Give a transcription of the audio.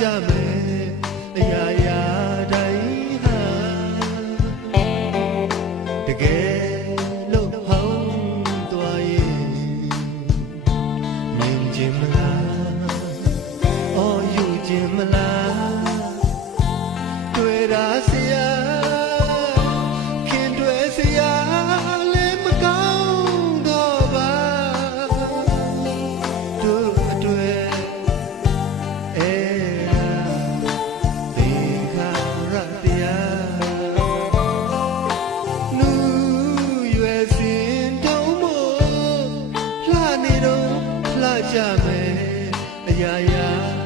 ကြမယ်အရာရာတိုင်းဟာတကယ်လို့ဟောင်းသွားရင်မြင်ခြင်းမလားအော်ယူခြင်းမလား ကြမယ်အရာရာ